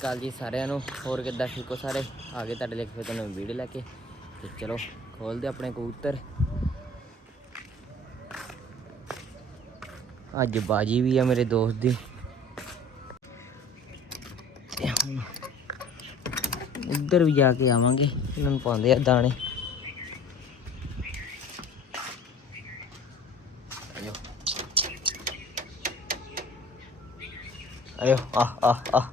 ਅਕਾਲ ਜੀ ਸਾਰਿਆਂ ਨੂੰ। ਹੋਰ ਕਿੱਦਾਂ ਠੀਕ ਹੋ ਸਾਰੇ? ਆ ਗਏ ਤੁਹਾਡੇ ਲਈ ਫਿਰ ਤੁਹਾਨੂੰ ਵੀਡੀਓ ਲੈ ਕੇ। ਤੇ ਚਲੋ, ਖੋਲਦੇ ਆਪਣੇ ਕਬੂਤਰ। ਅੱਜ ਬਾਜੀ ਵੀ ਆ ਮੇਰੇ ਦੋਸਤ ਦੀ। ਤੇ ਉੱਧਰ ਵੀ ਜਾ ਕੇ ਆਵਾਂਗੇ। ਇਹਨਾਂ ਨੂੰ ਪਾਉਂਦੇ ਆ ਦਾਣੇ। ਆਇਓ। ਆਇਓ ਆ ਆ ਆ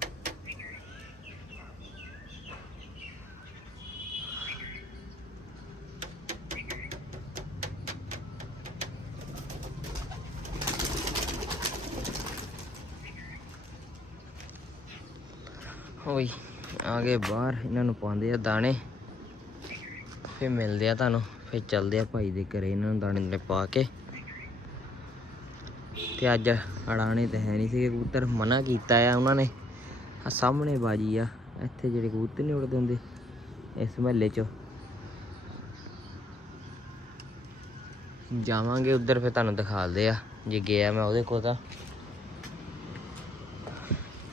ਆ ਗਏ ਬਾਹਰ, ਇਹਨਾਂ ਨੂੰ ਪਾਉਂਦੇ ਆ ਦਾਣੇ। ਫਿਰ ਮਿਲਦੇ ਆ ਤੁਹਾਨੂੰ, ਫਿਰ ਚੱਲਦੇ ਆ ਭਾਈ ਦੇ ਘਰੇ, ਇਹਨਾਂ ਨੂੰ ਦਾਣੇ ਨੇ ਪਾ ਕੇ। ਤੇ ਅੱਜ ਅੜਾਣੇ ਤੇ ਹੈ ਨਹੀਂ ਸੀਗੇ ਕਬੂਤਰ, ਮਨਾ ਕੀਤਾ ਆ ਉਹਨਾਂ ਨੇ। ਆ ਸਾਹਮਣੇ ਬਾਜੀ ਆ, ਇੱਥੇ ਜਿਹੜੇ ਕਬੂਤਰ ਨਹੀਂ ਉੜਦੇ ਹੁੰਦੇ, ਇਸ ਮਹੱਲੇ 'ਚ। ਜਾਵਾਂਗੇ ਉੱਧਰ, ਫਿਰ ਤੁਹਾਨੂੰ ਦਿਖਾਲਦੇ ਆ, ਜੇ ਗਿਆ ਮੈਂ ਉਹਦੇ ਕੋਲ ਤਾਂ।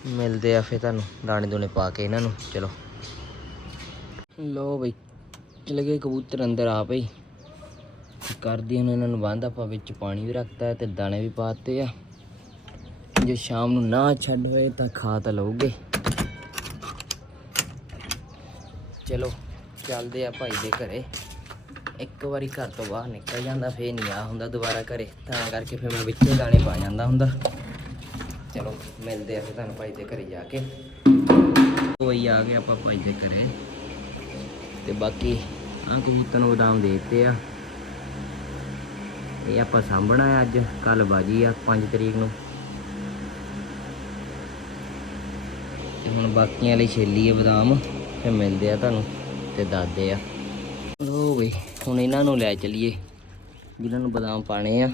ਮਿਲਦੇ ਆ ਫਿਰ ਤੁਹਾਨੂੰ, ਦਾਣੇ ਦੂਣੇ ਪਾ ਕੇ ਇਹਨਾਂ ਨੂੰ, ਚਲੋ। ਲੋ ਬਈ, ਚਲੇ ਗਏ ਕਬੂਤਰ ਅੰਦਰ ਆ ਪਈ ਕਰਦੀ ਹੁਣ ਇਹਨਾਂ ਨੂੰ ਬੰਦ ਆਪਾਂ ਵਿੱਚ ਪਾਣੀ ਵੀ ਰੱਖਤਾ ਹੈ ਤੇ ਦਾਣੇ ਵੀ ਪਾਤੇ ਆ। ਜੇ ਸ਼ਾਮ ਨੂੰ ਨਾ ਛੱਡ ਹੋਏ ਤਾਂ ਖਾ ਤਾਂ ਲਊਗੇ। ਚਲੋ, ਚੱਲਦੇ ਆ ਭਾਈ ਦੇ ਘਰੇ। ਇੱਕ ਵਾਰੀ ਘਰ ਤੋਂ ਬਾਹਰ ਨਿਕਲ ਜਾਂਦਾ, ਫੇਰ ਨਹੀਂ ਆ ਹੁੰਦਾ ਦੁਬਾਰਾ ਘਰੇ। ਤਾਂ ਕਰਕੇ ਫਿਰ ਮੈਂ ਵਿੱਚੇ ਦਾਣੇ ਪਾ ਜਾਂਦਾ ਹੁੰਦਾ। ਚਲੋ, ਮਿਲਦੇ ਆ ਫਿਰ ਤੁਹਾਨੂੰ ਭਾਈ ਦੇ ਘਰੇ ਜਾ ਕੇ। ਕੋਈ ਆ ਗਏ ਆਪਾਂ ਭਾਈ ਦੇ ਘਰੇ। ਤੇ ਬਾਕੀ ਆ ਕਬੂਤਰ ਨੂੰ ਬਦਾਮ ਦੇ ਦਿੱਤੇ ਆ। ਇਹ ਆਪਾਂ ਸਾਂਭਣਾ ਹੈ ਅੱਜ ਕੱਲ ਬਾਜੀ ਆ 5 ਤਰੀਕ ਨੂੰ। ਤੇ ਹੁਣ ਬਾਕੀਆਂ ਲਈ ਛੇਲੀ ਆ ਬਦਾਮ, ਫਿਰ ਮਿਲਦੇ ਆ ਤੁਹਾਨੂੰ ਤੇ ਦੱਸਦੇ ਆ। ਲੋ ਬਈ, ਹੁਣ ਇਹਨਾਂ ਨੂੰ ਲੈ ਚਲੀਏ। ਜਿਨ੍ਹਾਂ ਨੂੰ ਬਦਾਮ ਪਾਣੇ ਆ।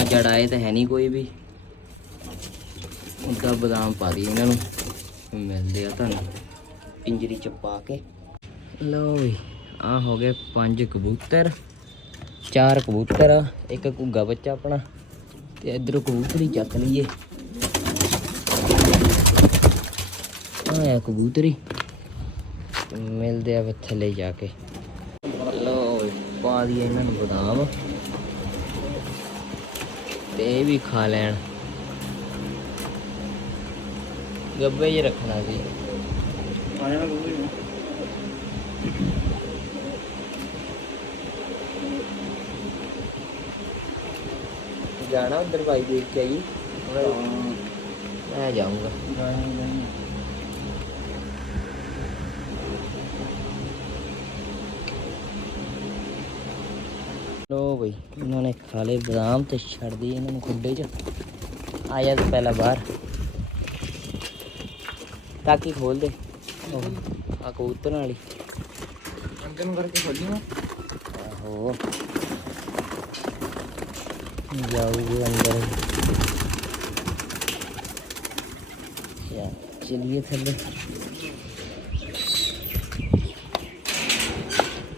ਆ ਜੜਾਏ ਤਾਂ ਹੈ ਨਹੀਂ ਕੋਈ ਵੀ। ਉਹਦਾ ਬਦਾਮ ਪਾ ਦੀ ਇਹਨਾਂ ਨੂੰ। ਮਿਲਦੇ ਆ ਤੁਹਾਨੂੰ। ਪਿੰਜਰੀ ਚ ਪਾ ਕੇ। ਲਓ ਵੀ ਆ ਹੋ ਗਏ ਪੰਜ ਕਬੂਤਰ। ਚਾਰ ਕਬੂਤਰ ਆ, ਇੱਕ ਘੁੱਗਾ ਬੱਚਾ ਆਪਣਾ। ਤੇ ਇਧਰੋਂ ਕਬੂਤਰੀ ਚੱਕ ਲਈਏ। ਆਇਆ ਕਬੂਤਰੀ। ਮਿਲਦੇ ਆ ਥੱਲੇ ਜਾ ਕੇ। ਲਓ ਵੀ, ਪਾ ਦਈਏ ਇਹਨਾਂ ਨੂੰ ਬਦਾਮ। ਤੇ ਇਹ ਵੀ ਖਾ ਲੈਣ। ਗੱਬੇ 'ਚ ਰੱਖਣਾ ਸੀ। ਜਾਣਾ ਉਧਰ ਭਾਈ ਦੇਖ ਕੇ ਆਈ। ਮੈਂ ਜਾਊਂਗਾ। ਲੋ ਬਈ, ਇਹਨਾਂ ਨੇ ਖਾ ਲਏ ਬਦਾਮ ਤੇ ਛੱਡ ਦੀ ਇਹਨਾਂ ਨੂੰ ਖੁੱਡੇ 'ਚ। ਆਇਆ ਜਾ ਪਹਿਲਾਂ ਬਾਹਰ। ਤਾਕੀ ਖੋਲ ਦੇ। ਆ ਕਬੂਤਰ ਵਾਲੀ। ਅੰਦਰ ਨੂੰ ਕਰਕੇ ਖੋਲੀ ਨਾ। ਆਹੋ। ਜਾਊਗੇ ਅੰਦਰ। ਯਾ ਚਲਿਏ ਥੱਲੇ।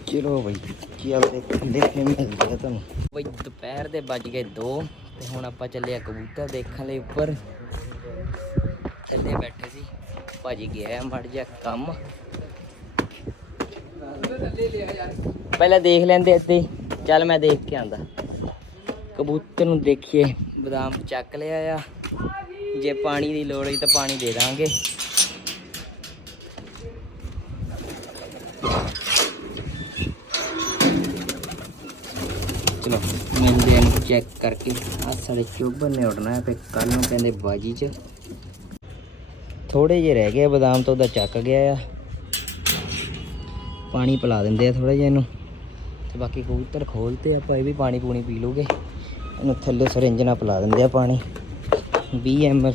ਚਲੋ ਬਈ ਚੱਲਦੇ ਥੱਲੇ ਫੇ ਮਿਲਦੇ ਆ ਤੁਹਾਨੂੰ। ਬਈ ਦੁਪਹਿਰ ਦੇ ਵੱਜ ਗਏ 2 ਤੇ ਹੁਣ ਆਪਾਂ ਚੱਲੇ ਆ ਕਬੂਤਰ ਦੇਖਣ ਲਈ ਉੱਪਰ। ਥੱਲੇ ਬੈਠੇ ਸੀ। ਭਾਜੀ ਗਿਆ ਮੜ ਜਾ ਕੰਮ। ਪਹਿਲਾਂ ਦੇਖ ਲੈਂਦੇ ਅੱਧੇ, ਚੱਲ ਮੈਂ ਦੇਖ ਕੇ ਆਂਦਾ ਕਬੂਤਰ ਨੂੰ ਦੇਖੀਏ, ਬਦਾਮ ਚੱਕ ਲਿਆ ਆ। ਜੇ ਪਾਣੀ ਦੀ ਲੋੜ ਹੋਈ ਤਾਂ ਪਾਣੀ ਦੇ ਦਾਂਗੇ। ਚਲੋ ਮਿਲਦੇ ਆਂ ਚੈੱਕ ਕਰਕੇ ਆ ਸਾਡੇ ਚੋਬਰ ਨੇ ਉਡਣਾ ਹੈ ਤੇ ਕੱਲ ਨੂੰ ਕਹਿੰਦੇ ਬਾਜੀ ਚ। ਥੋੜੇ ਜਿਹੇ ਰਹਿ ਗਏ ਆ, ਬਦਾਮ ਤੋਂ ਉਹਦਾ ਚੱਕ ਗਿਆ ਆ। ਪਾਣੀ ਪਿਲਾ ਦਿੰਦੇ ਆ ਥੋੜਾ ਜਿਹਾ ਇਹਨੂੰ। ਤੇ ਬਾਕੀ ਕਬੂਤਰ ਖੋਲਤੇ ਆਪਾਂ ਇਹ ਵੀ ਪਾਣੀ ਪੂਣੀ ਪੀ ਲੂਗੇ ਇਹਨੂੰ ਥੱਲੇ ਸਰਿੰਜ ਨਾਲ ਪਿਲਾ ਦਿੰਦੇ ਆ ਪਾਣੀ। 20 ml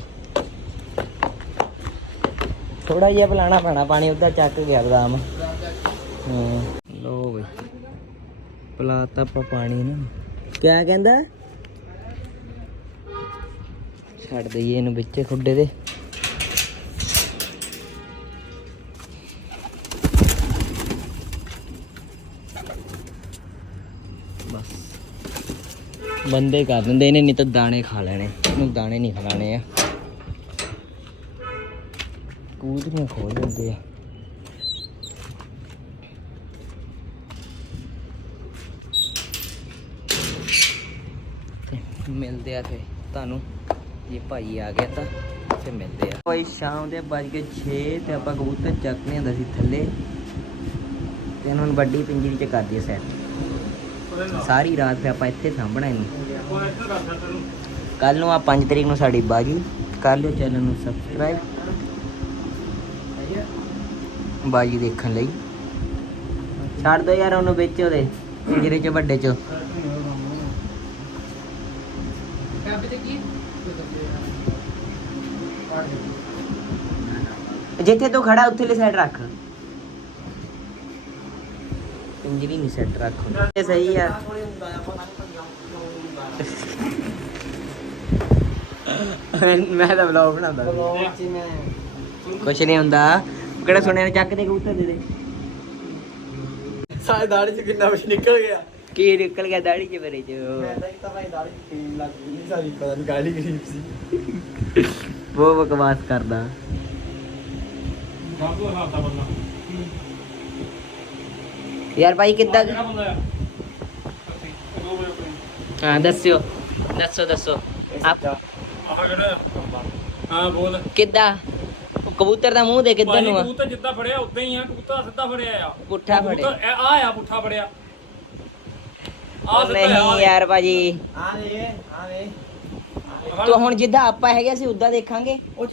ਥੋੜਾ ਜਿਹਾ ਪਿਲਾਣਾ ਪੈਣਾ, ਪਾਣੀ ਉਹਦਾ ਚੱਕ ਗਿਆ ਬਦਾਮ। ਹਾਂ ਲੋ ਬਈ। ਪਿਲਾਤਾ ਆਪਾਂ ਪਾਣੀ ਨਾ ਕਿਆ ਕਹਿੰਦਾ? ਛੱਡ ਦਈਏ ਇਹਨੂੰ ਵਿੱਚੇ ਖੁੱਡੇ ਦੇ ਬੰਦੇ ਕਰ ਦਿੰਦੇ ਇਹਨੇ ਨਹੀਂ ਤਾਂ ਦਾਣੇ ਖਾ ਲੈਣੇ। ਇਹਨੂੰ ਦਾਣੇ ਨਹੀਂ ਖਿਲਾਣੇ ਆ। ਕਬੂਤਰੀਆਂ ਖੋਲ ਜਾਂਦੇ ਆ। ਮਿਲਦੇ ਆ ਫੇ ਤੁਹਾਨੂੰ। ਜੇ ਭਾਈ ਆ ਗਿਆ ਤਾਂ ਫੇ ਮਿਲਦੇ ਆ। ਕੋਈ ਸ਼ਾਮ ਦੇ ਵੱਜ ਕੇ 6 ਤੇ ਆਪਾਂ ਕਬੂਤਰ ਚੱਕ ਲਿਆਂਦਾ ਸੀ ਥੱਲੇ। ਤੇ ਇਹਨਾਂ ਨੂੰ ਵੱਡੀ ਪਿੰਜਰੀ ਚ ਕਰ ਦਈਏ ਸੈੱਟ ਸਾਰੀ ਰਾਤ ਫੇ ਆਪਾਂ ਇੱਥੇ ਸਾਂਭਣਾ ਇਹਨੂੰ ਕੱਲ ਨੂੰ ਆ 5 ਤਰੀਕ ਨੂੰ ਸਾਡੀ ਬਾਜੀ ਕਰ ਲਿਓ ਚੈਨਲ ਨੂੰ ਸਬਸਕ੍ਰਾਈਬ ਬਾਜੀ ਦੇਖਣ ਲਈ। ਛੱਡ ਦੋ ਯਾਰ ਉਹਨੂੰ ਵਿੱਚ ਉਹਦੇ ਪਿੰਜਰੇ ਚ ਵੱਡੇ ਚ। ਜਿੱਥੇ ਤੂੰ ਖੜਾ, ਉੱਥੇ ਲੈ ਸਾਈਡ ਰੱਖ। ਪਿੰਜਰੀ ਨਹੀਂ ਸੈੱਟ ਰੱਖ ਇਹ ਸਹੀ ਆ। ਮੈਂ ਤਾਂ ਵਲੌਗ ਬਣਾਉਂਦਾ ਕੁਛ ਨਹੀਂ ਹੁੰਦਾ। ਕਿਹੜਾ ਸੁਣਿਆ ਚੱਕ ਦੇ ਕਬੂਤਰ ਦੇ ਦੇ ਸਾਰੇ ਦਾੜੀ ਚ ਕਿੰਨਾ ਕੁਛ ਨਿਕਲ ਗਿਆ। ਕੀ ਨਿਕਲ ਗਿਆ ਦਾੜੀ ਚ ਮੇਰੇ ਚ? ਮੈਂ ਤਾਂ ਕਿਤਾ ਭਾਈ ਦਾੜੀ ਚ ਤੇਲ ਲੱਗ ਗਈ ਸਾਰੀ ਪਤਾ ਨਹੀਂ ਗਾਲੀ ਗਰੀਬ ਸੀ। ਉਹ ਬਕਵਾਸ ਕਰਦਾ। ਬਾਬੂ ਹਾਤਾ ਬੰਦਾ। ਯਾਰ ਭਾਈ ਕਿੱਦਾਂ? ਹਾਂ ਦੱਸਿਓ। ਦੱਸੋ ਦੱਸੋ। ਆਪ? ਹਾਂ ਬੋਲ। ਕਿੱਦਾਂ? ਉਹ ਕਬੂਤਰ ਦਾ ਮੂੰਹ ਦੇ ਭਾਈ ਨੂੰ ਆ? ਕਬੂਤਰ ਜਿੱਦਾਂ ਫੜਿਆ ਉਦਾਂ ਹੀ ਆ। ਕਬੂਤਰ ਸਿੱਧਾ ਫੜਿਆ ਆ। ਪੁੱਠਾ ਫੜਿਆ। ਆ ਆ ਪੁੱਠਾ ਫੜਿਆ। ਆ ਨਹੀਂ ਯਾਰ ਭਾਜੀ। ਆ ਦੇ ਆ ਦੇ। ਤੂੰ ਹੁਣ ਜਿੱਦਾਂ ਆਪਾਂ ਹੈਗੇ ਅਸੀਂ ਉਦਾਂ ਦੇਖਾਂਗੇ। ਉਹ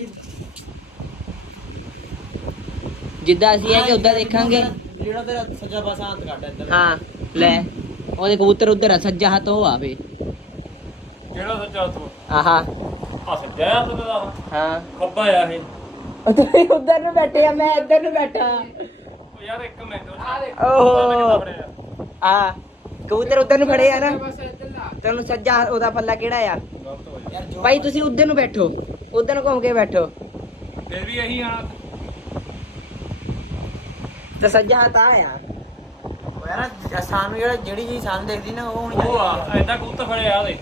ਜਿੱਦਾਂ ਅਸੀਂ ਹੈਗੇ ਉਦਾਂ ਦੇਖਾਂਗੇ। ਜਿਹੜਾ ਤੇਰਾ ਸੱਜਾ ਪਾਸਾ ਹੱਥ ਕੱਟ ਇੱਧਰ ਹਾਂ ਲੈ। ਉਹਦੇ ਕਬੂਤਰ ਉਧਰ ਆ ਸੱਜਾ ਹੱਥ ਉਹ ਆਵੇ। ਕਿਹੜਾ ਸੱਚਾ ਹੱਥ ਆਹਾ। ਆ ਸੱਜਾ ਹੱਥ ਦਾ ਹਾਂ। ਖੱਬਾ ਆ ਇਹ। ਤੁਸੀਂ ਉਧਰ ਨੂੰ ਬੈਠੇ ਆ ਮੈਂ ਇੱਧਰ ਨੂੰ ਬੈਠਾ। ਉਹ ਯਾਰ ਇੱਕ ਮਿੰਟ ਆ ਦੇ ਓਹੋ। ਆ ਕਬੂਤਰ ਉਧਰ ਨੂੰ ਫੜੇ ਆ ਨਾ। ਤੈਨੂੰ ਸੱਜਾ ਉਹਦਾ ਪੱਲਾ ਕਿਹੜਾ ਆ? ਭਾਈ ਤੁਸੀਂ ਉਧਰ ਨੂੰ ਬੈਠੋ। ਉਧਰ ਨੂੰ ਘੁੰਮ ਕੇ ਬੈਠੋ। ਫਿਰ ਵੀ ਇਹੀ ਆਣਾ ਤੇ ਸੱਜਾ ਹੱਥ ਆ ਆ ਉਹ ਯਾਰ ਸਾਨੂੰ ਜਿਹੜਾ ਜਿਹੜੀ ਚੀਜ਼ ਸਾਨੂੰ ਦੇਖਦੀ ਨਾ ਉਹ ਹੋਣੀ ਉਹ ਆ ਐਦਾਂ ਕਬੂਤਰ ਫੜਿਆ ਆ ਦੇ।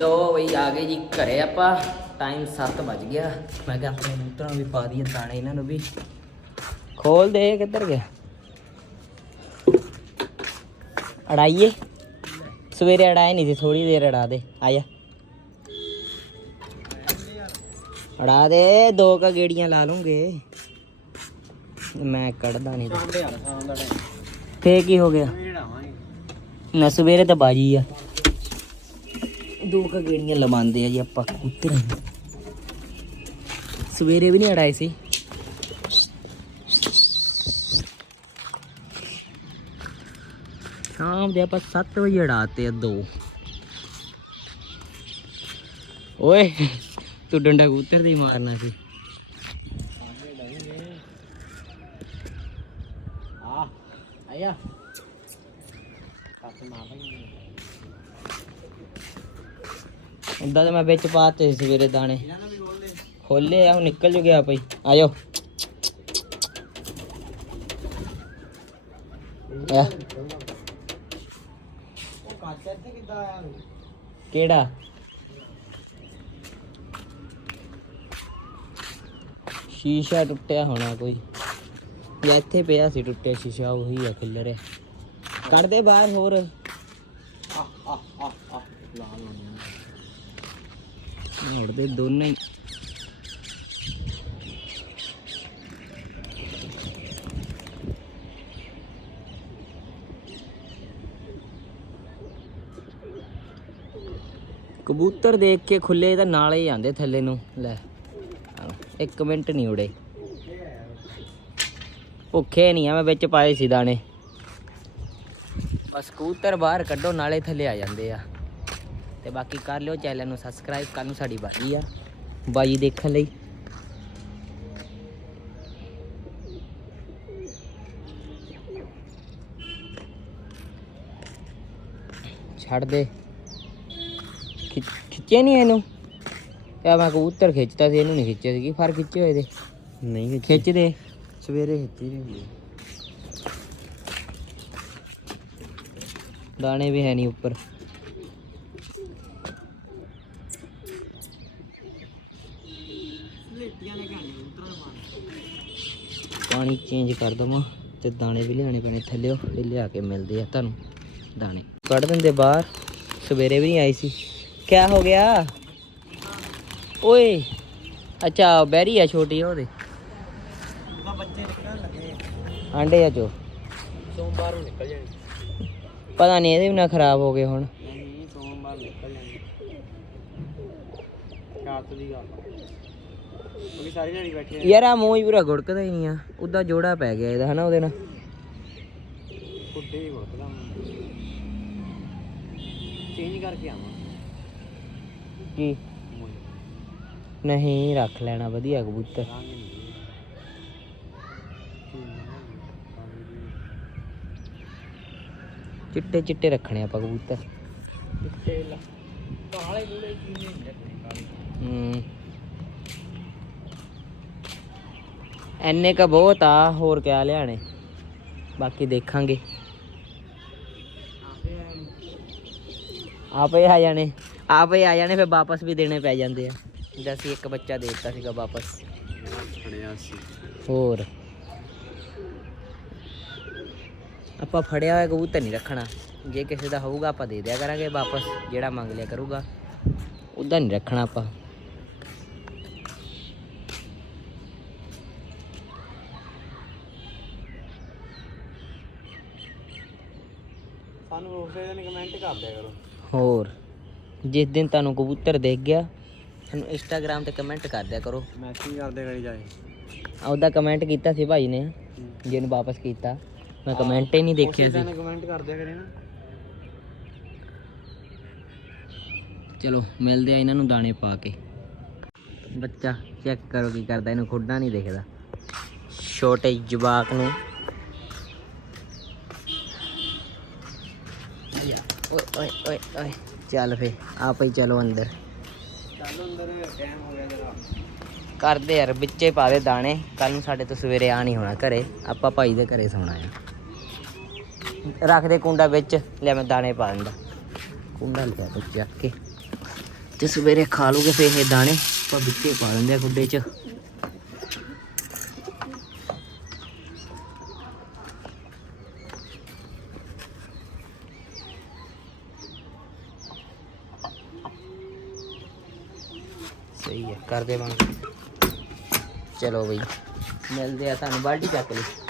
ਤੋ ਬਈ ਆ ਗਏ ਜੀ ਘਰੇ ਆਪਾਂ। ਟਾਈਮ 7 ਵੱਜ ਗਿਆ। ਮੈਂ ਕਿਹਾ ਆਪਣੇ ਕਬੂਤਰਾਂ ਨੂੰ ਵੀ ਪਾ ਦਈਏ ਦਾਣੇ ਇਹਨਾਂ ਨੂੰ ਵੀ। ਖੋਲ ਦੇ ਕਿੱਧਰ ਗਿਆ? ਅੜਾਈਏ। ਸਵੇਰੇ ਅੜਾਏ ਨਹੀਂ ਸੀ ਥੋੜੀ ਦੇਰ ਅੜਾ ਦੇ। ਆਇਆ। ਅੜਾ ਦੇ ਦੋ ਕਾ ਗੇੜੀਆਂ ਲਾ ਲੂੰਗੇ। ਮੈਂ ਕੱਢਦਾ ਨਹੀਂ। ਦਾ ਟਾਈਮ ਫੇ ਕੀ ਹੋ ਗਿਆ? ਨਾ ਸਵੇਰੇ ਤਾਂ ਬਾਜੀ ਆ। ਦੋ ਕ ਗੇੜੀਆਂ ਲਵਾਉਂਦੇ ਆ ਜੀ ਆਪਾਂ ਕਬੂਤਰ ਸਵੇਰੇ ਵੀ ਨਹੀਂ ਅੜਾਏ ਸੀ। ਸ਼ਾਮ ਦੇ ਆਪਾਂ 7 ਵਜੇ ਅੜਾਤੇ ਆ ਦੋ। ਓਏ ਤੂੰ ਡੰਡਾ ਕਬੂਤਰ ਦੇ ਮਾਰਨਾ ਸੀ। ਮਾਰ ਉਦਾਂ ਤਾਂ ਮੈਂ ਵਿੱਚ ਪਾਤੇ ਸੀ ਸਵੇਰੇ ਦਾਣੇ ਇਹਨਾਂ ਨੂੰ ਵੀ ਬੋਲ ਦੇ ਖੋਲੇ ਆ ਹੁਣ ਨਿਕਲ ਜੂ ਗਿਆ ਪਈ ਆਜੋ ਆ ਉਹ ਕੱਟ ਇੱਥੇ ਕਿੱਦਾਂ ਆਇਆ ਕਿਹੜਾ ਸ਼ੀਸ਼ਾ ਟੁੱਟਿਆ ਹੋਣਾ ਕੋਈ ਜਾਂ ਇੱਥੇ ਪਿਆ ਸੀ ਟੁੱਟਿਆ ਸ਼ੀਸ਼ਾ ਉਹੀ ਆ ਖਿੱਲਰ ਹੈ ਕੱਢ ਦੇ ਬਾਹਰ ਹੋਰ। ਆ ਆ ਉੜਦੇ ਦੋਨੇ ਹੀ। ਕਬੂਤਰ ਦੇਖ ਕੇ ਖੁੱਲੇ ਤਾਂ ਨਾਲੇ ਹੀ ਆਂਦੇ ਥੱਲੇ ਨੂੰ। ਲੈ ਆਹ, ਇੱਕ ਮਿੰਟ ਨਹੀਂ ਉੜੇ। ਭੁੱਖੇ ਨਹੀਂ ਆ ਮੈਂ ਵਿੱਚ ਪਾਏ ਸੀ ਦਾਣੇ। ਬਸ ਕਬੂਤਰ ਬਾਹਰ ਕੱਢੋ ਨਾਲੇ ਥੱਲੇ ਆ ਜਾਂਦੇ ਆ। ਤੇ ਬਾਕੀ ਕਰ ਲਿਓ ਚੈਨਲ ਨੂੰ ਸਬਸਕ੍ਰਾਈਬ ਕੱਲ ਨੂੰ ਸਾਡੀ ਬਾਜੀ ਆ। ਬਾਜੀ ਦੇਖਣ ਲਈ। ਛੱਡ ਦੇ। ਖਿੱਚ- ਨਹੀਂ ਇਹਨੂੰ? ਯਾ ਮੈਂ ਕਬੂਤਰ ਖਿੱਚਦਾ ਸੀ ਇਹਨੂੰ ਨਹੀਂ ਖਿੱਚਿਆ ਸੀ ਕੀ ਫਰ ਖਿੱਚੇ ਹੋਏ ਦੇ। ਨਹੀਂ ਖਿੱਚ ਦੇ। ਸਵੇਰੇ ਖਿੱਚੀ ਨਹੀਂ ਦਾਣੇ ਵੀ ਹੈ ਨਹੀਂ ਉੱਪਰ। ਪਾਣੀ ਚੇਂਜ ਕਰ ਦਵਾਂ ਤੇ ਦਾਣੇ ਵੀ ਲਿਆਣੇ ਪੈਣੇ ਥੱਲਿਓ ਇਹ ਲਿਆ ਕੇ ਮਿਲਦੇ ਆ ਤੁਹਾਨੂੰ ਦਾਣੇ। ਕੱਢ ਦਿੰਦੇ ਬਾਹਰ, ਸਵੇਰੇ ਵੀ ਨਹੀਂ ਆਈ ਸੀ। ਕਿਆ ਹੋ ਗਿਆ? ਓਏ, ਅੱਛਾ ਬੈਰੀ ਆ ਛੋਟੀ ਉਹਦੇ। ਉਹਦਾ ਬੱਚੇ ਨਿਕਲਣ ਲੱਗੇ। ਆਂਡੇ ਆ ਚੋ। ਸੋਮਵਾਰ ਨੂੰ ਨਿਕਲ ਜਾਣੇ। ਪਤਾ ਨਹੀਂ ਇਹਦੇ ਵੀ ਨਾ ਖਰਾਬ ਹੋ ਗਏ ਹੁਣ। ਨਹੀਂ ਸੋਮਵਾਰ ਨਿਕਲ ਜਾਣੇ। ਰਾਤ ਦੀ ਗੱਲ ਉਹ ਸਾਰੀ ਦਿਹਾੜੀ ਬੈਠੇ ਆ। ਯਾਰ ਆ ਮੂੰਹ ਹੀ ਪੂਰਾ ਗੁੜਕਦਾ ਹੀ ਨਹੀਂ ਆ। ਉਹਦਾ ਜੋੜਾ ਪੈ ਗਿਆ ਇਹਦਾ ਹਨਾ ਉਹਦੇ ਨਾਲ? ਕੁੱਡੇ ਹੀ ਵਰਤਦਾ ਚੇਂਜ ਕਰਕੇ ਆਵਾਂ। ਕੀ? ਨਹੀਂ ਰੱਖ ਲੈਣਾ ਵਧੀਆ ਕਬੂਤਰ ਰੰਗ ਨਹੀਂ ਚਿੱਟੇ ਚਿੱਟੇ ਰੱਖਣੇ ਆਪਾਂ ਕਬੂਤਰ। ਚਿੱਟੇ ਲਾ। ਕਾਲੇ ਗੂੜੇ ਕੀ ਨਹੀਂ ਰੱਖਣੇ ਕਾਲੇ? ਹੂੰ। ਐਨੇ ਕਾ ਬਹੁਤ ਆ ਹੋਰ ਕਿਆ ਲਿਆਣੇ ਬਾਕੀ ਦੇਖਾਂਗੇ। ਆਪੇ ਆ ਜਾਣੇ। ਆਪੇ ਆ ਜਾਣੇ। ਫਿਰ ਵਾਪਸ ਵੀ ਦੇਣੇ ਪੈ ਜਾਂਦੇ ਆ। ਜਿੱਦਾਂ ਅਸੀਂ ਇੱਕ ਬੱਚਾ ਦੇ ਦਿੱਤਾ ਸੀਗਾ ਵਾਪਸ। ਫੜਿਆ ਸੀ। ਹੋਰ। ਆਪਾਂ ਫੜਿਆ ਹੋਇਆ ਕਬੂਤਰ ਨਹੀਂ ਰੱਖਣਾ। ਜੇ ਕਿਸੇ ਦਾ ਹੋਊਗਾ ਆਪਾਂ ਦੇ ਦਿਆ ਕਰਾਂਗੇ ਵਾਪਸ। ਜਿਹੜਾ ਮੰਗ ਲਿਆ ਕਰੂਗਾ ਉਹਦਾ ਨਹੀਂ ਰੱਖਣਾ ਆਪਾਂ। ਸਾਨੂੰ ਉਸੇ ਦਿਨ ਕਮੈਂਟ ਕਰ ਦਿਆ ਕਰੋ। ਹੋਰ ਜਿਸ ਦਿਨ ਤੁਹਾਨੂੰ ਕਬੂਤਰ ਦੇਖ ਗਿਆ ਸਾਨੂੰ ਇੰਸਟਾਗ੍ਰam ਤੇ ਕਮੈਂਟ ਕਰ ਦਿਆ ਕਰੋ। ਮੈਸੇਜ ਕਰਦੇ ਕਰੀ ਜਾਏ? ਉਹਦਾ ਕਮੈਂਟ ਕੀਤਾ ਸੀ ਭਾਈ ਨੇ ਜਿਹਨੂੰ ਵਾਪਸ ਕੀਤਾ। ਮੈਂ ਕਮੈਂਟ ਹੀ ਨਹੀਂ ਦੇਖਿਆ ਸੀ। ਕਮੈਂਟ ਕਰ ਦਿਆ ਕਰੇ ਨਾ। ਚਲੋ ਮਿਲਦੇ ਆ ਇਹਨਾਂ ਨੂੰ ਦਾਣੇ ਪਾ ਕੇ। ਬੱਚਾ ਚੈੱਕ ਕਰੋ ਕੀ ਕਰਦਾ ਇਹਨੂੰ ਖੁੱਡਾ ਨਹੀਂ ਦਿਖਦਾ। ਛੋਟੇ ਜਵਾਕ ਨੂੰ। ਓਏ ਓਏ ਓਏ ਓਏ ਚੱਲ ਫੇ ਆਪ ਹੀ ਚਲੋ ਅੰਦਰ। ਚੱਲ ਅੰਦਰ ਟਾਈਮ ਹੋ ਗਿਆ ਜਰਾ ਕਰਦੇ ਯਾਰ ਵਿੱਚੇ ਪਾ ਦੇ ਦਾਣੇ। ਕੱਲ ਨੂੰ ਸਾਡੇ ਤੋਂ ਸਵੇਰੇ ਆ ਨਹੀਂ ਹੋਣਾ ਘਰੇ। ਆਪਾਂ ਭਾਈ ਦੇ ਘਰੇ ਸੌਣਾ ਆ। ਰੱਖ ਦੇ ਕੁੰਡਾ ਵਿੱਚ। ਲੈ ਮੈਂ ਦਾਣੇ ਪਾ ਦਿੰਦਾ। ਕੁੰਡਾ ਲਿਆ ਤੂੰ ਚੱਕ ਕੇ। ਤੇ ਸਵੇਰੇ ਖਾ ਲੂਗੇ ਫੇ ਇਹ ਦਾਣੇ। ਆਪਾਂ ਵਿੱਚੇ ਪਾ ਦਿੰਦੇ ਆ ਕੁੰਡੇ 'ਚ। ਸਹੀ ਹੈ, ਕਰਦੇ ਬਣ। ਚਲੋ ਬਈ, ਮਿਲਦੇ ਆ ਤੁਹਾਨੂੰ, ਬਾਲਟੀ ਚੱਕ ਲਈ।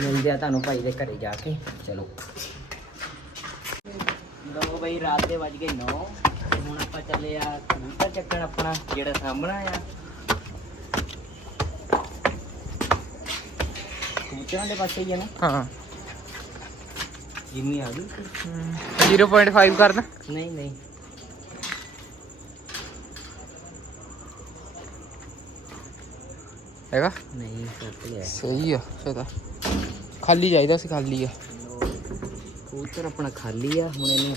ਮਿਲਦੇ ਆ ਤੁਹਾਨੂੰ ਭਾਈ ਦੇ ਘਰੇ ਜਾ ਕੇ। ਚਲੋ। ਦੋ ਬਈ ਰਾਤ ਦੇ ਵੱਜ ਗਏ 9 ਤੇ ਹੁਣ ਆਪਾਂ ਚੱਲੇ ਆ ਕਬੂਤਰ ਚੱਕਣ ਆਪਣਾ ਜਿਹੜਾ ਸਾਹਮਣਾ ਆ। ਕਬੂਤਰਾਂ ਦੇ ਪਾਸੇ ਹੀ ਆ ਨਾ? ਹਾਂ। ਜਿੰਨੀ ਆ ਗਈ। 0.5 ਕਰਨਾ ਨਹੀਂ ਨਹੀਂ। ਹੈਗਾ? ਨਹੀਂ ਸਹੀ ਆ ਤਾਂ ਖਾਲੀ ਚਾਹੀਦਾ ਸੀ ਖਾਲੀ ਆ ਕਬੂਤਰ ਆਪਣਾ ਖਾਲੀ ਆ ਹੁਣ ਇਹਨੂੰ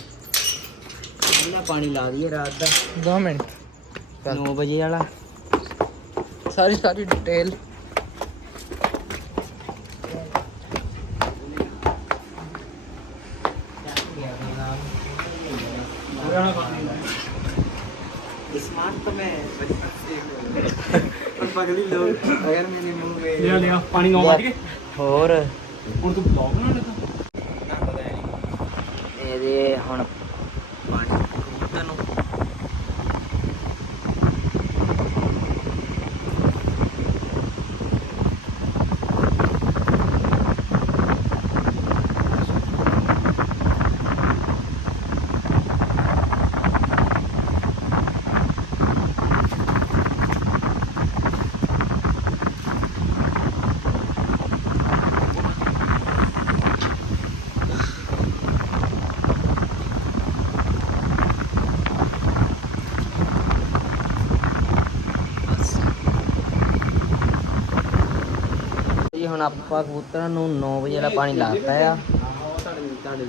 ਪਹਿਲਾਂ ਪਾਣੀ ਲਾ ਦਈਏ ਰਾਤ ਦਾ 2 ਮਿੰਟ ਚੱਲ। 9 ਵਜੇ ਵਾਲਾ ਸਾਰੀ ਸਾਰੀ ਡਿਟੇਲ स्मार्ट तो मैं पर पगली लोग अगर मैंने मुंह में ਲਿਆ ਲਿਆ ਪਾਣੀ ਨੌ ਵੱਜ ਗਏ ਹੋਰ ਹੁਣ ਤੂੰ ਹੁਣ ਆਪਾਂ ਕਬੂਤਰਾਂ ਨੂੰ 9 ਵਜੇ ਵਾਲਾ ਪਾਣੀ ਲਾਤਾ ਆ। ਤੁਹਾਡੇ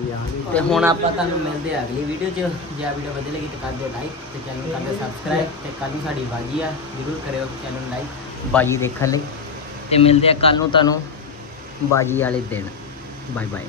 ਤੇ ਹੁਣ ਆਪਾਂ ਤੁਹਾਨੂੰ ਮਿਲਦੇ ਆ ਅਗਲੀ ਵੀਡੀਓ 'ਚ। ਜੇ ਆ ਵੀਡੀਓ ਵਧੀਆ ਲੱਗੀ ਤਾਂ ਕਰ ਦਿਓ ਲਾਈਕ ਤੇ ਚੈਨਲ ਨੂੰ ਕਰ ਦਿਓ ਸਬਸਕ੍ਰਾਈਬ ਤੇ ਕੱਲ ਨੂੰ ਸਾਡੀ ਬਾਜੀ ਆ। ਜ਼ਰੂਰ ਕਰਿਓ ਚੈਨਲ ਲਾਈਕ ਬਾਜੀ ਦੇਖਣ ਲਈ। ਤੇ ਮਿਲਦੇ ਆ ਕੱਲ ਨੂੰ ਤੁਹਾਨੂੰ ਬਾਜੀ ਵਾਲੇ ਦਿਨ। Bye bye